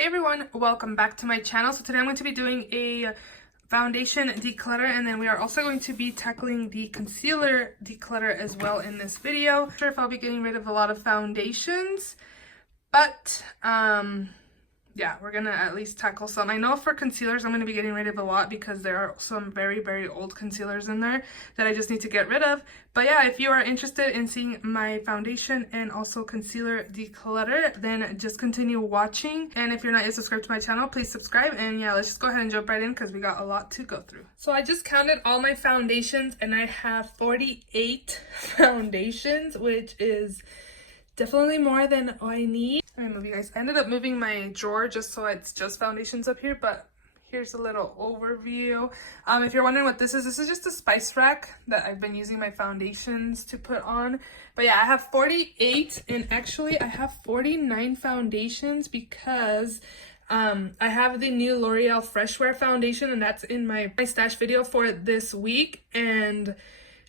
Hey everyone, welcome back to my channel. So today I'm going to be doing a foundation declutter, and then we are also going to be tackling the concealer declutter as well in this video. Not sure if I'll be getting rid of a lot of foundations, but yeah, we're gonna at least tackle some. I know for concealers I'm gonna be getting rid of a lot because there are some very old concealers in there that I just need to get rid of. But yeah, if you are interested in seeing my foundation and also concealer declutter, then just continue watching. And if you're not yet subscribed to my channel, please subscribe. And yeah, let's just go ahead and jump right in because we got a lot to go through. So I just counted all my foundations and I have 48 foundations, which is definitely more than I need. Let me move you guys. I ended up moving my drawer just so it's just foundations up here, but here's a little overview. If you're wondering what this is just a spice rack that I've been using my foundations to put on. But yeah, I have 48, and actually I have 49 foundations because I have the new L'Oreal Freshwear foundation, and that's in my stash video for this week. And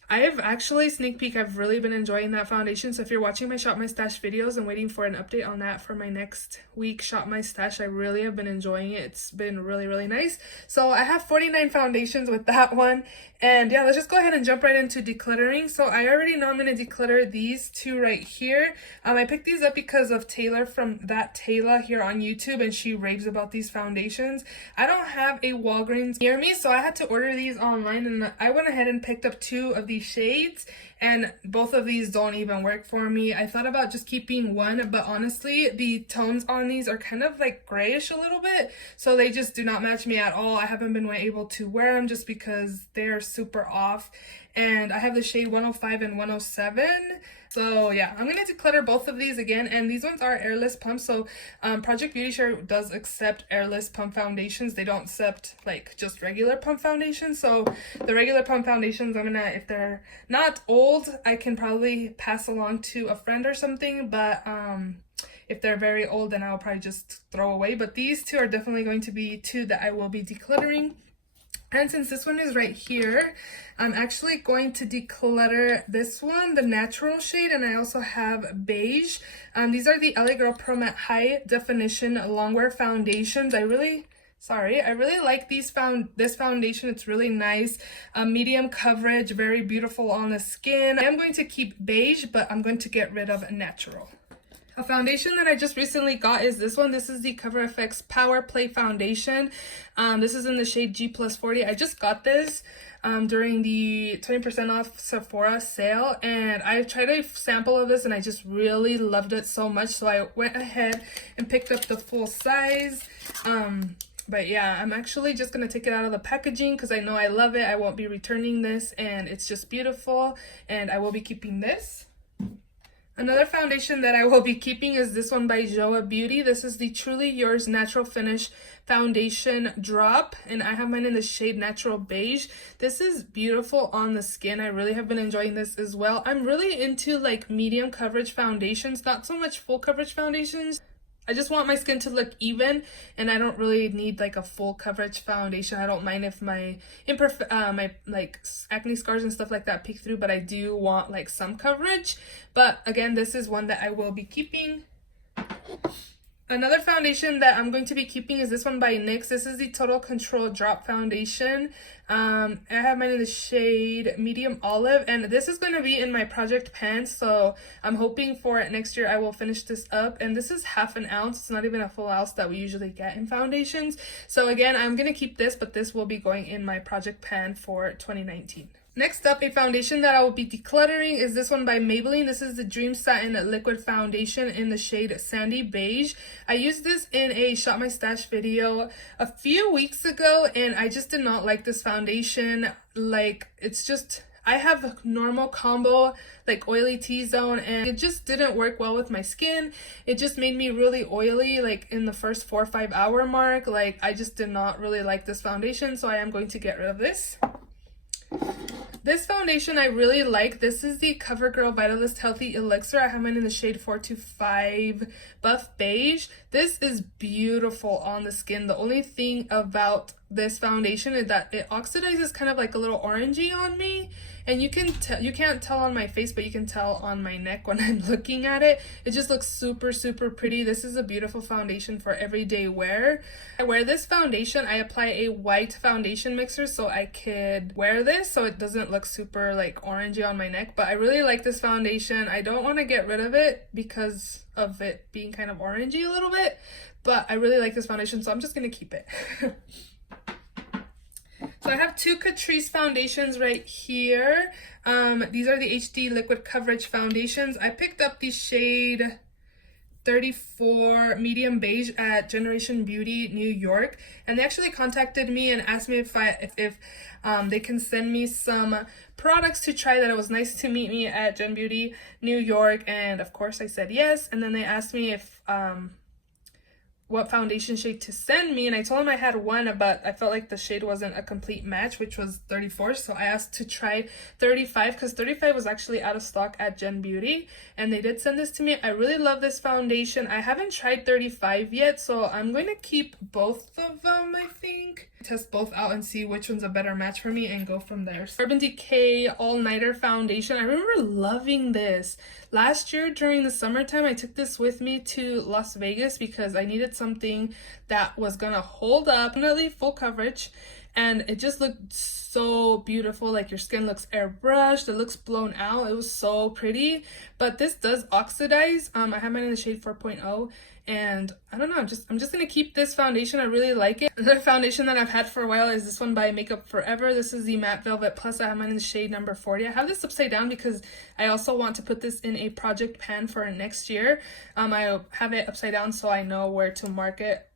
I have actually, sneak peek, I've really been enjoying that foundation. So if you're watching my Shop My Stash videos and waiting for an update on that for my next week Shop My Stash, I really have been enjoying it. It's been really nice. So I have 49 foundations with that one. And yeah, let's just go ahead and jump right into decluttering. So I already know I'm going to declutter these two right here. I picked these up because of Taylor from That Taylor here on YouTube, and she raves about these foundations. I don't have a Walgreens near me, so I had to order these online, and I went ahead and picked up two of these shades, and both of these don't even work for me. I thought about just keeping one, but honestly the tones on these are kind of like grayish a little bit, so they just do not match me at all. I haven't been able to wear them just because they're super off, and I have the shade 105 and 107. So yeah, I'm gonna declutter both of these again, and these ones are airless pumps. So Project Beauty Share does accept airless pump foundations. They don't accept like just regular pump foundations. So the regular pump foundations, I'm gonna, if they're not old, I can probably pass along to a friend or something, but if they're very old, then I'll probably just throw away. But these two are definitely going to be two that I will be decluttering. And since this one is right here, I'm actually going to declutter this one, the natural shade, and I also have beige. These are the LA Girl Pro Matte High Definition Longwear Foundations. I really like this foundation. It's really nice. Medium coverage, very beautiful on the skin. I am going to keep beige, but I'm going to get rid of natural. A foundation that I just recently got is this one. This is the Cover FX Power Play Foundation. This is in the shade G+40. I just got this during the 20% off Sephora sale, and I tried a sample of this and I just really loved it so much, so I went ahead and picked up the full size. But yeah, I'm actually just going to take it out of the packaging because I know I love it. I won't be returning this, and it's just beautiful, and I will be keeping this. Another foundation that I will be keeping is this one by Joa Beauty. This is the Truly Yours Natural Finish Foundation Drop, and I have mine in the shade Natural Beige. This is beautiful on the skin. I really have been enjoying this as well. I'm really into like medium coverage foundations, not so much full coverage foundations. I just want my skin to look even, and I don't really need like a full coverage foundation. I don't mind if my my like acne scars and stuff like that peek through, but I do want like some coverage. But again, this is one that I will be keeping. Another foundation that I'm going to be keeping is this one by NYX. This is the Total Control Drop Foundation. I have mine in the shade Medium Olive, and this is going to be in my project pan, so I'm hoping for next year I will finish this up. And this is half an ounce. It's not even a full ounce that we usually get in foundations. So again, I'm going to keep this, but this will be going in my project pan for 2019. Next up, a foundation that I will be decluttering is this one by Maybelline. This is the Dream Satin Liquid Foundation in the shade Sandy Beige. I used this in a Shop My Stash video a few weeks ago, and I just did not like this foundation. Like, it's just, I have a normal combo, like oily T-zone, and it just didn't work well with my skin. It just made me really oily, like in the first 4 or 5 hour mark. Like, I just did not really like this foundation, so I am going to get rid of this. This foundation I really like. This is the CoverGirl Vitalist Healthy Elixir. I have mine in the shade 425 Buff Beige. This is beautiful on the skin. The only thing about this foundation is that it oxidizes kind of like a little orangey on me, and you can't tell on my face, but you can tell on my neck when I'm looking at it. It just looks super pretty. This is a beautiful foundation for everyday wear. I wear this foundation, I apply a white foundation mixer so I could wear this so it doesn't look super like orangey on my neck. But I really like this foundation. I don't want to get rid of it because of it being kind of orangey a little bit, but I really like this foundation, so I'm just gonna keep it. So I have two Catrice foundations right here. These are the HD Liquid Coverage foundations. I picked up the shade 34 medium beige at Generation Beauty New York, and they actually contacted me and asked me if they can send me some products to try. That it was nice to meet me at Gen Beauty New York, and of course I said yes. And then they asked me if what foundation shade to send me, and I told them I had one, but I felt like the shade wasn't a complete match, which was 34, so I asked to try 35 because 35 was actually out of stock at Gen Beauty, and they did send this to me. I really love this foundation. I haven't tried 35 yet, so I'm going to keep both of them, I think. Test both out and see which one's a better match for me and go from there. Urban Decay All Nighter Foundation. I remember loving this. Last year during the summertime, I took this with me to Las Vegas because I needed something that was gonna hold up, definitely full coverage, and it just looked so beautiful. Like your skin looks airbrushed, it looks blown out. It was so pretty, but this does oxidize. I have mine in the shade 4.0, and I don't know, I'm just gonna keep this foundation. I really like it. Another foundation that I've had for a while is this one by Makeup Forever. This is the Matte Velvet Plus. I have mine in the shade number 40. I have this upside down because I also want to put this in a project pan for next year. I have it upside down so I know where to mark it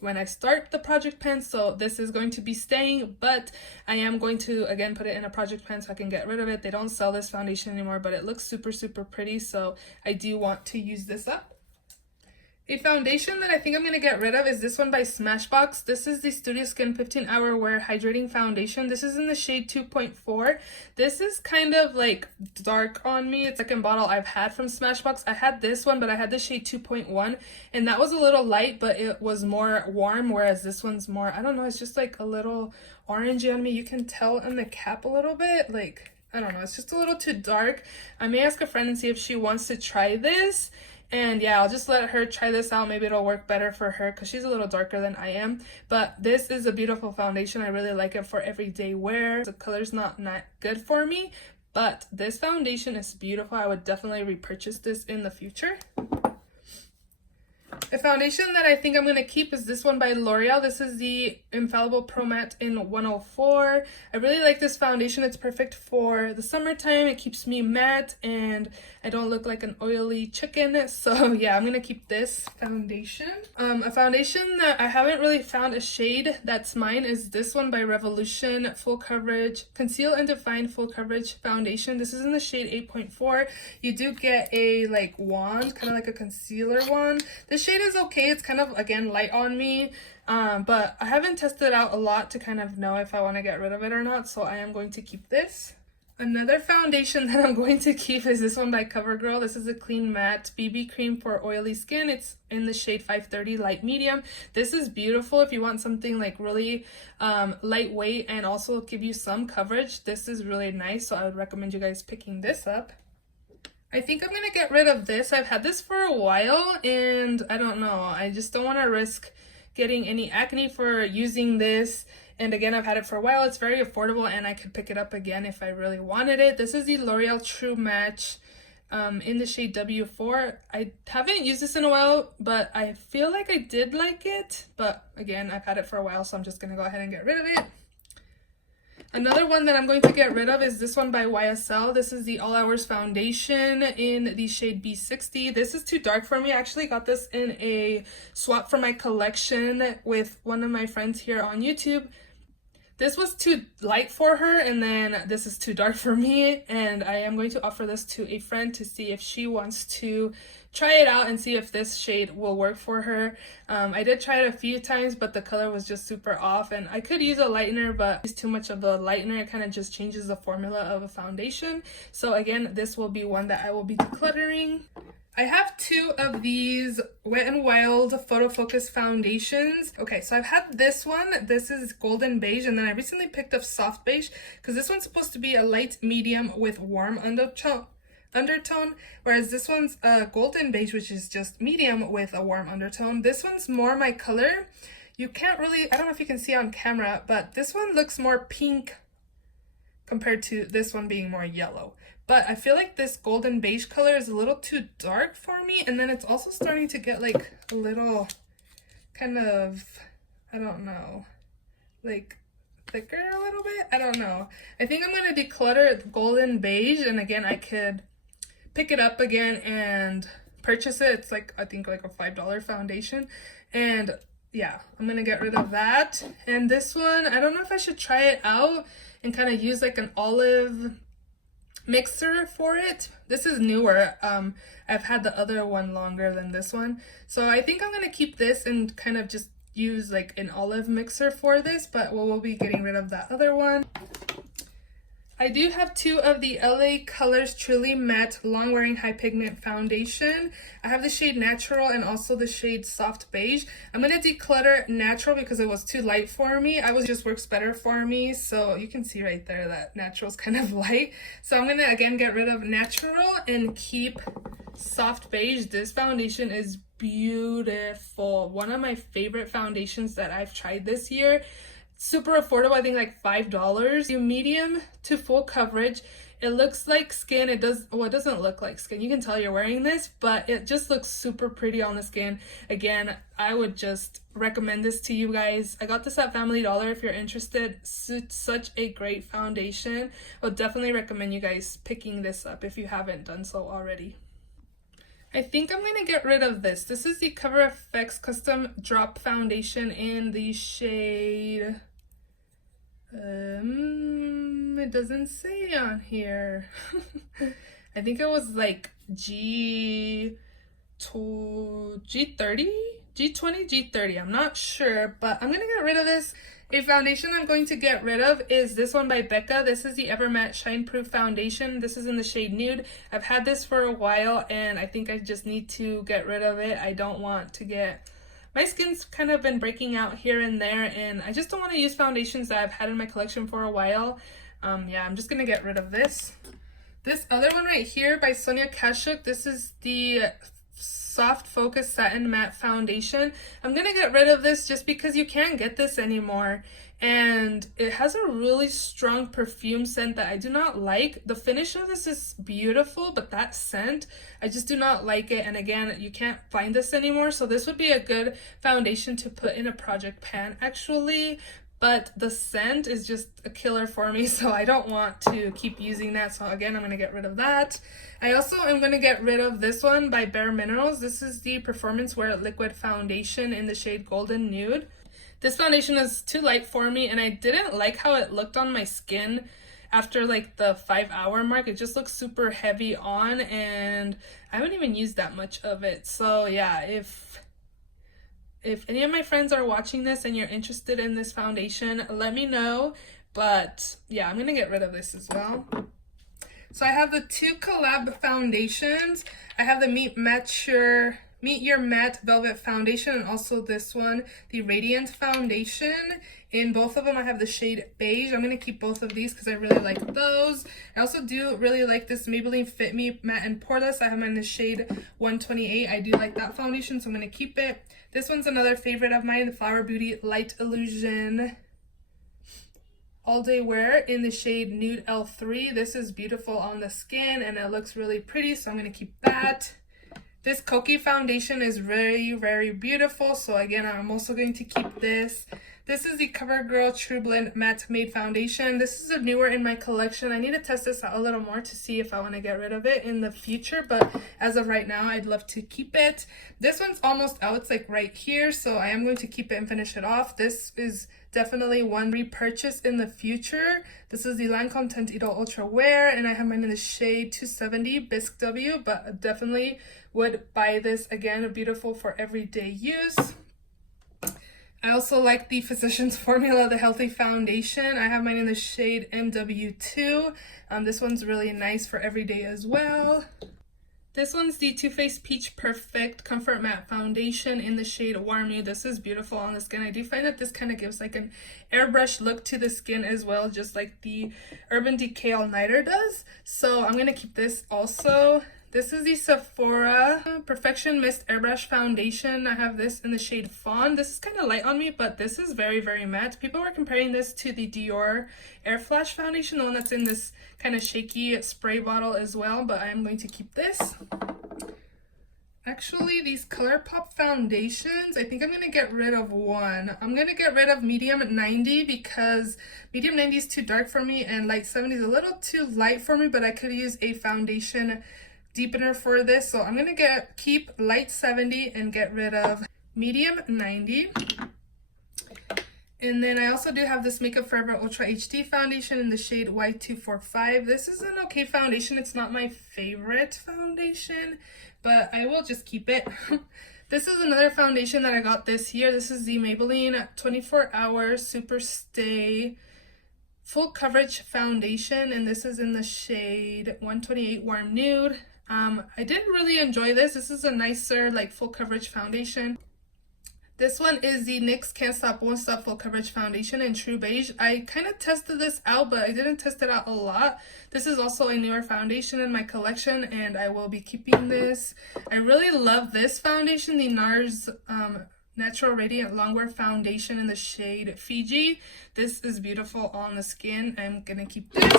when I start the project pan. So this is going to be staying, but I am going to again put it in a project pan so I can get rid of it. They don't sell this foundation anymore, but it looks super pretty, so I do want to use this up. A foundation that I think I'm going to get rid of is this one by Smashbox. This is the Studio Skin 15-Hour Wear Hydrating Foundation. This is in the shade 2.4. This is kind of like dark on me. It's the second bottle I've had from Smashbox. I had this one, but I had the shade 2.1, and that was a little light, but it was more warm, whereas this one's more, I don't know, it's just like a little orangey on me. You can tell in the cap a little bit, like, I don't know, it's just a little too dark. I may ask a friend and see if she wants to try this. And yeah, I'll just let her try this out. Maybe it'll work better for her because she's a little darker than I am. But this is a beautiful foundation. I really like it for everyday wear. The color's not good for me, but this foundation is beautiful. I would definitely repurchase this in the future. A foundation that I think I'm going to keep is this one by L'Oreal. This is the Infallible Pro Matte in 104. I really like this foundation. It's perfect for the summertime. It keeps me matte and I don't look like an oily chicken. So yeah, I'm going to keep this foundation. A foundation that I haven't really found a shade that's mine is this one by Revolution Full Coverage Conceal and Define Full Coverage Foundation. This is in the shade 8.4. You do get a like wand, kind of like a concealer wand. This shade is okay. It's kind of, again, light on me, but I haven't tested it out a lot to kind of know if I want to get rid of it or not, so I am going to keep this. Another foundation that I'm going to keep is this one by CoverGirl. This is a Clean Matte BB Cream for oily skin. It's in the shade 530 Light Medium. This is beautiful if you want something like really lightweight and also give you some coverage. This is really nice, so I would recommend you guys picking this up. I think I'm going to get rid of this. I've had this for a while and I don't know. I just don't want to risk getting any acne for using this. And again, I've had it for a while. It's very affordable and I could pick it up again if I really wanted it. This is the L'Oreal True Match in the shade W4. I haven't used this in a while, but I feel like I did like it. But again, I've had it for a while, so I'm just going to go ahead and get rid of it. Another one that I'm going to get rid of is this one by YSL. This is the All Hours Foundation in the shade B60. This is too dark for me. I actually got this in a swap for my collection with one of my friends here on YouTube. This was too light for her, and then this is too dark for me, and I am going to offer this to a friend to see if she wants to try it out and see if this shade will work for her. I did try it a few times, but the color was just super off, and I could use a lightener, but it's too much of a lightener. It kind of just changes the formula of a foundation. So again, this will be one that I will be decluttering. I have two of these Wet n Wild Photo Focus foundations. Okay, so I've had this one. This is golden beige, and then I recently picked up soft beige because this one's supposed to be a light medium with warm undertone, whereas this one's golden beige, which is just medium with a warm undertone. This one's more my color. You can't really, I don't know if you can see on camera, but this one looks more pink compared to this one being more yellow. But I feel like this golden beige color is a little too dark for me, and then it's also starting to get like a little kind of, I don't know, like thicker a little bit. I don't know. I think I'm going to declutter the golden beige, and again, I could pick it up again and purchase it. It's like, I think like a $5 foundation, and yeah, I'm gonna get rid of that. And this one, I don't know if I should try it out and kind of use like an olive mixer for it. This is newer. I've had the other one longer than this one, so I think I'm gonna keep this and kind of just use like an olive mixer for this, but we'll be getting rid of that other one. I do have two of the LA Colors Truly Matte Long Wearing High Pigment Foundation. I have the shade Natural and also the shade Soft Beige. I'm going to declutter Natural because it was too light for me. Just works better for me. So you can see right there that Natural is kind of light. So I'm going to again get rid of Natural and keep Soft Beige. This foundation is beautiful. One of my favorite foundations that I've tried this year. Super affordable, I think like $5. Medium to full coverage. It looks like skin. It doesn't look like skin. You can tell you're wearing this, but it just looks super pretty on the skin. Again, I would just recommend this to you guys. I got this at Family Dollar if you're interested. Such a great foundation. I would definitely recommend you guys picking this up if you haven't done so already. I think I'm going to get rid of this. This is the Cover FX Custom Drop Foundation in the shade... it doesn't say on here. I think it was like G20, G30. I'm not sure, but I'm going to get rid of this. A foundation I'm going to get rid of is this one by Becca. This is the Ever Matte Shine Proof Foundation. This is in the shade Nude. I've had this for a while, and I think I just need to get rid of it. I don't want to get... My skin's kind of been breaking out here and there, and I just don't want to use foundations that I've had in my collection for a while. Yeah, I'm just going to get rid of this. This other one right here by Sonia Kashuk. This is the Soft Focus Satin Matte Foundation. I'm gonna get rid of this just because you can't get this anymore, and it has a really strong perfume scent that I do not like. The finish of this is beautiful, but that scent, I just do not like it. And again, you can't find this anymore, so this would be a good foundation to put in a project pan actually. But the scent is just a killer for me, so I don't want to keep using that. So again, I'm going to get rid of that. I also am going to get rid of this one by Bare Minerals. This is the Performance Wear Liquid Foundation in the shade Golden Nude. This foundation is too light for me, and I didn't like how it looked on my skin after like the 5-hour mark. It just looks super heavy on, and I haven't even used that much of it. So yeah, if any of my friends are watching this and you're interested in this foundation, let me know. But yeah, I'm going to get rid of this as well. So I have the two collab foundations. I have the Meet Your Matte Velvet Foundation, and also this one, the Radiant Foundation. In both of them, I have the shade Beige. I'm going to keep both of these because I really like those. I also do really like this Maybelline Fit Me Matte and Poreless. I have mine in the shade 128. I do like that foundation, so I'm going to keep it. This one's another favorite of mine, the Flower Beauty Light Illusion All Day Wear in the shade Nude L3. This is beautiful on the skin, and it looks really pretty, so I'm going to keep that. This Kokie foundation is very, very beautiful, so again, I'm also going to keep this. This is the CoverGirl True Blend Matte Made Foundation. This is a newer in my collection. I need to test this out a little more to see if I want to get rid of it in the future, but as of right now, I'd love to keep it. This one's almost out. It's like right here, so I am going to keep it and finish it off. This is definitely one repurchase in the future. This is the Lancome Teint Idol Ultra Wear, and I have mine in the shade 270 Bisque W, but definitely would buy this again. Beautiful for everyday use. I also like the Physicians Formula, the Healthy Foundation. I have mine in the shade MW2. This one's really nice for everyday as well. This one's the Too Faced Peach Perfect Comfort Matte Foundation in the shade Warm You. This is beautiful on the skin. I do find that this kind of gives like an airbrush look to the skin as well, just like the Urban Decay All Nighter does. So I'm going to keep this also. This is the Sephora Perfection Mist Airbrush Foundation. I have this in the shade Fawn. This is kind of light on me, but this is very, very matte. People were comparing this to the Dior Air Flash Foundation, the one that's in this kind of shaky spray bottle as well, but I am going to keep this. Actually, these ColourPop foundations, I think I'm going to get rid of one. I'm going to get rid of Medium 90 because Medium 90 is too dark for me and Light 70 is a little too light for me, but I could use a foundation deepener for this. So I'm going to keep Light 70 and get rid of Medium 90. And then I also do have this Makeup Forever Ultra HD foundation in the shade Y245. This is an okay foundation. It's not my favorite foundation, but I will just keep it. This is another foundation that I got this year. This is the Maybelline 24 Hour Super Stay Full Coverage Foundation, and this is in the shade 128 Warm Nude. I did really enjoy this. This is a nicer like full coverage foundation. This one is the NYX Can't Stop Won't Stop Full Coverage Foundation in True Beige. I kind of tested this out, but I didn't test it out a lot. This is also a newer foundation in my collection, and I will be keeping this. I really love this foundation, the NARS Natural Radiant Longwear Foundation in the shade Fiji. This is beautiful on the skin. I'm going to keep this.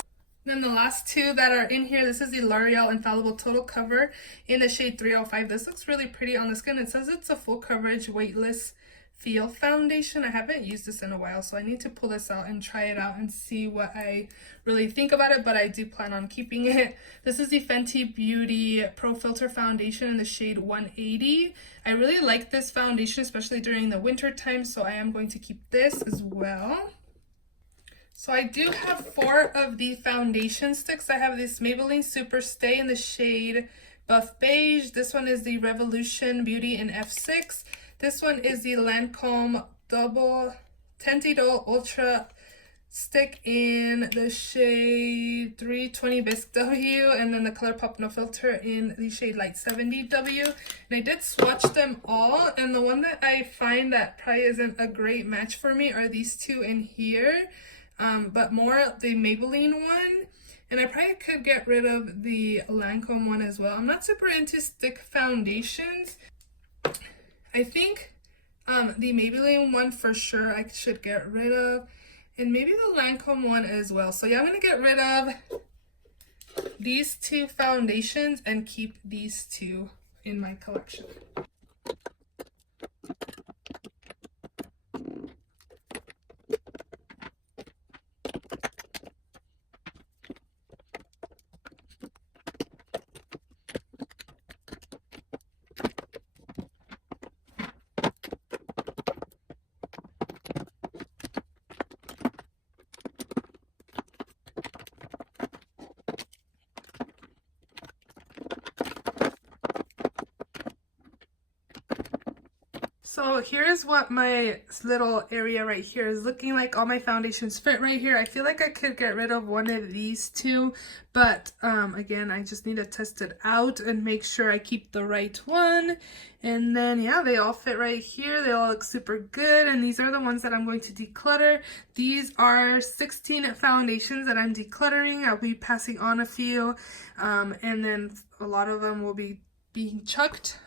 Then the last two that are in here, this is the L'Oreal Infallible Total Cover in the shade 305. This looks really pretty on the skin. It says it's a full coverage weightless feel foundation. I haven't used this in a while, so I need to pull this out and try it out and see what I really think about it, but I do plan on keeping it. This is the Fenty Beauty Pro Filter Foundation in the shade 180. I really like this foundation, especially during the winter time, so I am going to keep this as well. So I do have 4 of the foundation sticks. I have this Maybelline Super Stay in the shade Buff Beige. This one is the Revolution Beauty in F6. This one is the Lancome Double Tinted Ultra Stick in the shade 320 Bisque W, and then the ColourPop No Filter in the shade Light 70 W. And I did swatch them all, and the one that I find that probably isn't a great match for me are these two in here. But more the Maybelline one, and I probably could get rid of the Lancome one as well. I'm not super into stick foundations. I think the Maybelline one for sure I should get rid of, and maybe the Lancome one as well. So yeah, I'm gonna get rid of these 2 foundations and keep these 2 in my collection. So here's what my little area right here is looking like. All my foundations fit right here. I feel like I could get rid of one of these 2, but again, I just need to test it out and make sure I keep the right one. And then yeah, they all fit right here. They all look super good, and these are the ones that I'm going to declutter. These are 16 foundations that I'm decluttering. I'll be passing on a few, and then a lot of them will be being chucked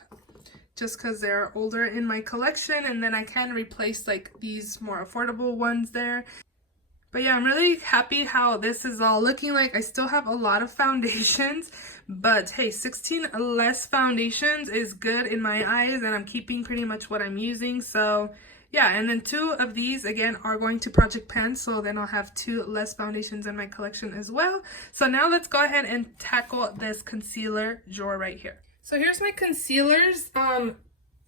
just because they're older in my collection, and then I can replace like these more affordable ones there. But yeah, I'm really happy how this is all looking like. I still have a lot of foundations, but hey, 16 less foundations is good in my eyes, and I'm keeping pretty much what I'm using. So yeah, and then 2 of these again are going to Project Pan, so then I'll have 2 less foundations in my collection as well. So now let's go ahead and tackle this concealer drawer right here. So here's my concealers.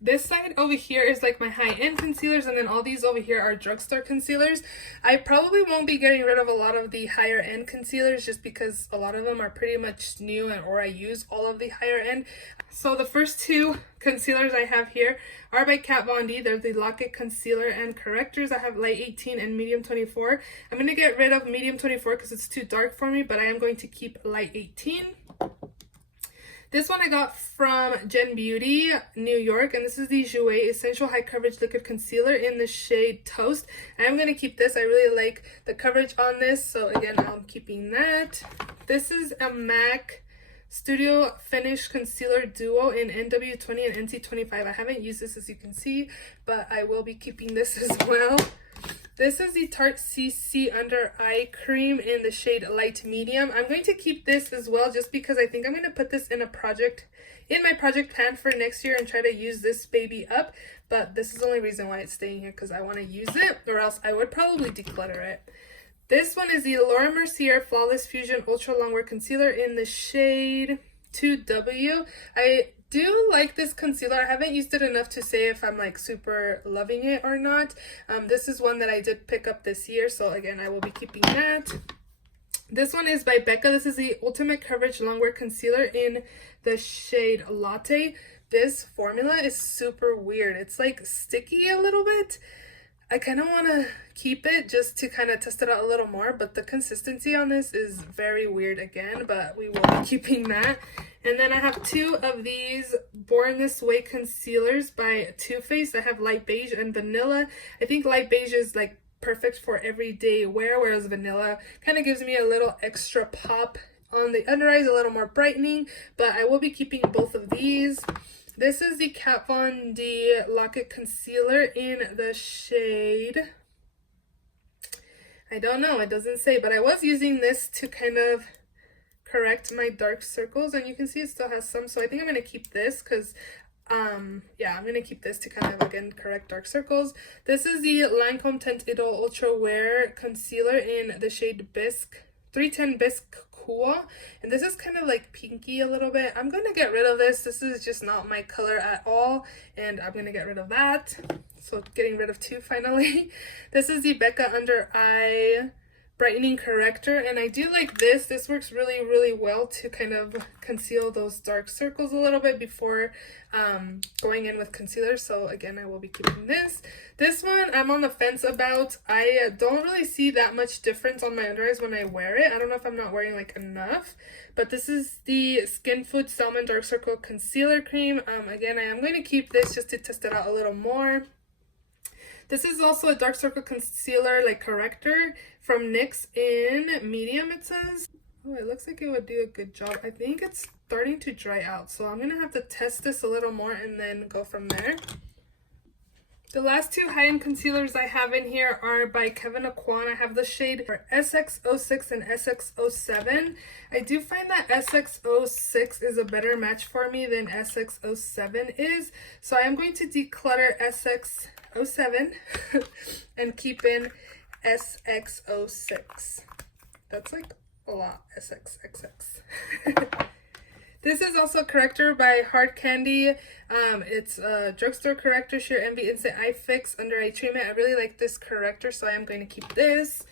This side over here is like my high-end concealers, and then all these over here are drugstore concealers. I probably won't be getting rid of a lot of the higher end concealers just because a lot of them are pretty much new, and or I use all of the higher end. So the first 2 concealers I have here are by Kat Von D. They're the Lock-It Concealer and Correctors. I have Light 18 and Medium 24. I'm going to get rid of Medium 24 because it's too dark for me, but I am going to keep Light 18. This one I got from Gen Beauty, New York, and this is the Jouer Essential High Coverage Liquid Concealer in the shade Toast. I'm going to keep this. I really like the coverage on this, so again, I'm keeping that. This is a MAC Studio Finish Concealer Duo in NW20 and NC25. I haven't used this, as you can see, but I will be keeping this as well. This is the Tarte CC Under Eye Cream in the shade Light Medium. I'm going to keep this as well just because I think I'm going to put this in my project pan for next year and try to use this baby up. But this is the only reason why it's staying here, because I want to use it, or else I would probably declutter it. This one is the Laura Mercier Flawless Fusion Ultra Longwear Concealer in the shade 2W. I do like this concealer. I haven't used it enough to say if I'm like super loving it or not. This is one that I did pick up this year, so again, I will be keeping that. This one is by Becca. This is the Ultimate Coverage Longwear Concealer in the shade Latte. This formula is super weird. It's like sticky a little bit. I kind of want to keep it just to kind of test it out a little more, but the consistency on this is very weird again, but we will be keeping that. And then I have two of these Born This Way concealers by Too Faced. I have light beige and vanilla. I think light beige is like perfect for everyday wear, whereas vanilla kind of gives me a little extra pop on the under eyes, a little more brightening, but I will be keeping both of these. This is the Kat Von D Lock-It Concealer in the shade, I don't know, it doesn't say, but I was using this to kind of correct my dark circles, and you can see it still has some, so I think I'm going to keep this because, yeah, I'm going to keep this to kind of, again, correct dark circles. This is the Lancome Teint Idole Ultra Wear Concealer in the shade Bisque, 310 Bisque Cool, and this is kind of like pinky a little bit. I'm going to get rid of this. This is just not my color at all, and I'm going to get rid of that. So getting rid of two finally. This is the Becca Under Eye Brightening Corrector, and I do like this. This works really, really well to kind of conceal those dark circles a little bit before going in with concealer. So again, I will be keeping this. This one I'm on the fence about. I don't really see that much difference on my under eyes when I wear it. I don't know if I'm not wearing like enough, but this is the Skin Food Salmon Dark Circle Concealer Cream. Again, I am going to keep this just to test it out a little more. This is also a dark circle concealer like corrector from NYX in medium, it says. Oh, it looks like it would do a good job. I think it's starting to dry out, so I'm gonna have to test this a little more and then go from there. The last two high-end concealers I have in here are by Kevyn Aucoin. I have the shade for SX06 and SX07. I do find that SX06 is a better match for me than SX07 is, so I am going to declutter SX07 and keep in SX06. That's like a lot, SXXX. This is also a corrector by Hard Candy. It's a Drugstore corrector, Sheer Envy Instant Eye Fix Under Eye Treatment. I really like this corrector, so I am going to keep this.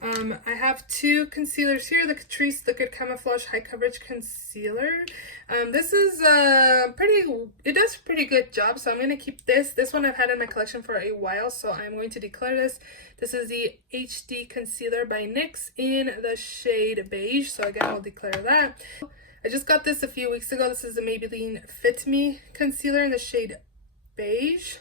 I have two concealers here. The Catrice Liquid Camouflage High Coverage Concealer. This is it does a pretty good job, so I'm going to keep this. This one I've had in my collection for a while, so I'm going to declare this. This is the HD Concealer by NYX in the shade Beige, so again, I'll declare that. I just got this a few weeks ago. This is the Maybelline Fit Me Concealer in the shade Beige.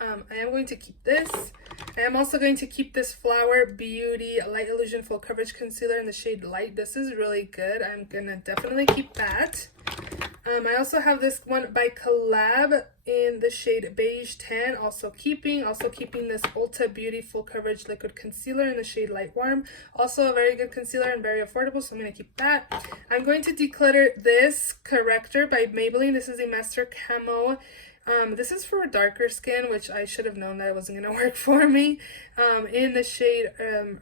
I am going to keep this. I am also going to keep this Flower Beauty Light Illusion Full Coverage Concealer in the shade Light. This is really good. I'm going to definitely keep that. I also have this one by Collab in the shade Beige Tan, also keeping this Ulta Beauty Full Coverage Liquid Concealer in the shade Light Warm. Also a very good concealer and very affordable, so I'm going to keep that. I'm going to declutter this corrector by Maybelline. This is a Master Camo. This is for darker skin, which I should have known that it wasn't going to work for me. In the shade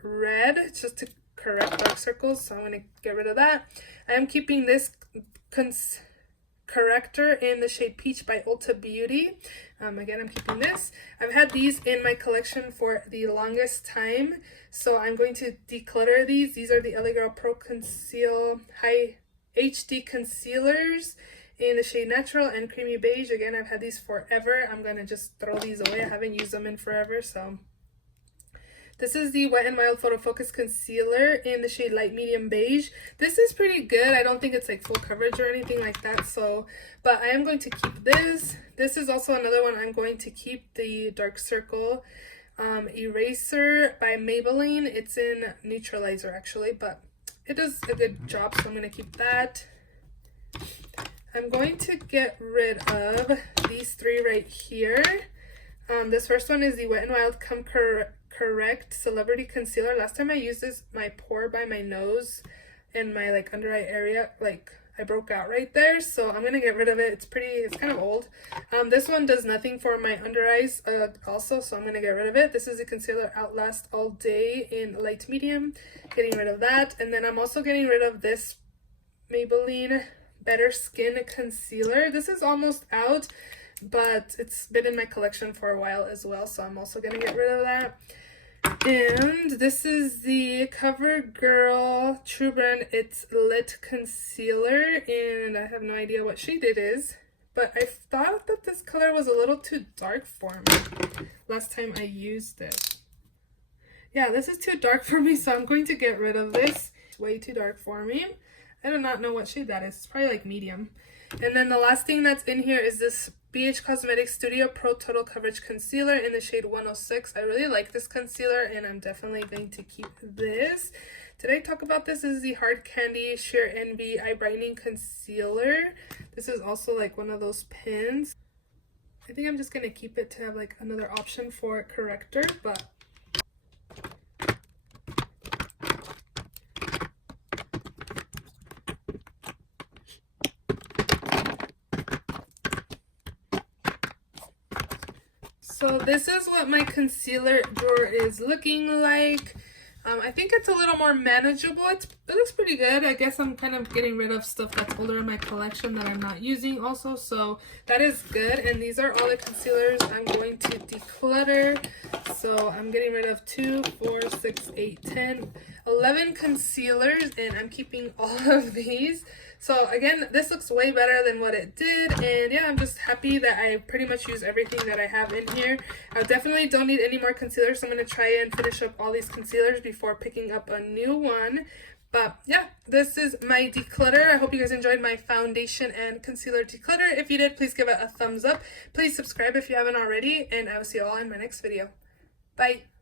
Red, just to correct dark circles, so I'm going to get rid of that. I am keeping this corrector in the shade Peach by Ulta Beauty. Again, I'm keeping this. I've had these in my collection for the longest time, so I'm going to declutter these. These are the LA Girl Pro Conceal High HD Concealers in the shade Natural and Creamy Beige. Again, I've had these forever. I'm going to just throw these away. I haven't used them in forever, so... This is the Wet n Wild Photo Focus Concealer in the shade Light Medium Beige. This is pretty good. I don't think it's like full coverage or anything like that, so, but I am going to keep this. This is also another one I'm going to keep, the Dark Circle Eraser by Maybelline. It's in Neutralizer actually, but it does a good job, so I'm going to keep that. I'm going to get rid of these three right here. This first one is the Wet n Wild Come Correct Celebrity Concealer. Last time I used this, my pore by my nose and my like under eye area, like I broke out right there, so I'm gonna get rid of it. It's kind of old. This one does nothing for my under eyes also, so I'm gonna get rid of it. This is a concealer Outlast All Day in light medium. Getting rid of that. And then I'm also getting rid of this Maybelline Better Skin Concealer. This is almost out, but it's been in my collection for a while as well, so I'm also gonna get rid of that. And this is the CoverGirl True Brand It's Lit Concealer, and I have no idea what shade it is, but I thought that this color was a little too dark for me last time I used it. Yeah, this is too dark for me, so I'm going to get rid of this. It's way too dark for me. I do not know what shade that is. It's probably like medium. And then the last thing that's in here is this BH Cosmetics Studio Pro Total Coverage Concealer in the shade 106. I really like this concealer, and I'm definitely going to keep this. Did I talk about this? This is the Hard Candy Sheer Envy Eye Brightening Concealer. This is also like one of those pins. I think I'm just going to keep it to have like another option for corrector, but so this is what my concealer drawer is looking like. I think it's a little more manageable. It looks pretty good. I guess I'm kind of getting rid of stuff that's older in my collection that I'm not using also, so that is good. And these are all the concealers I'm going to declutter. So I'm getting rid of 2, 4, 6, 8, 10, 11 concealers, and I'm keeping all of these. So again, this looks way better than what it did, and yeah, I'm just happy that I pretty much use everything that I have in here. I definitely don't need any more concealers, so I'm going to try and finish up all these concealers before picking up a new one. But yeah, this is my declutter. I hope you guys enjoyed my foundation and concealer declutter. If you did, please give it a thumbs up. Please subscribe if you haven't already, and I will see you all in my next video. Bye!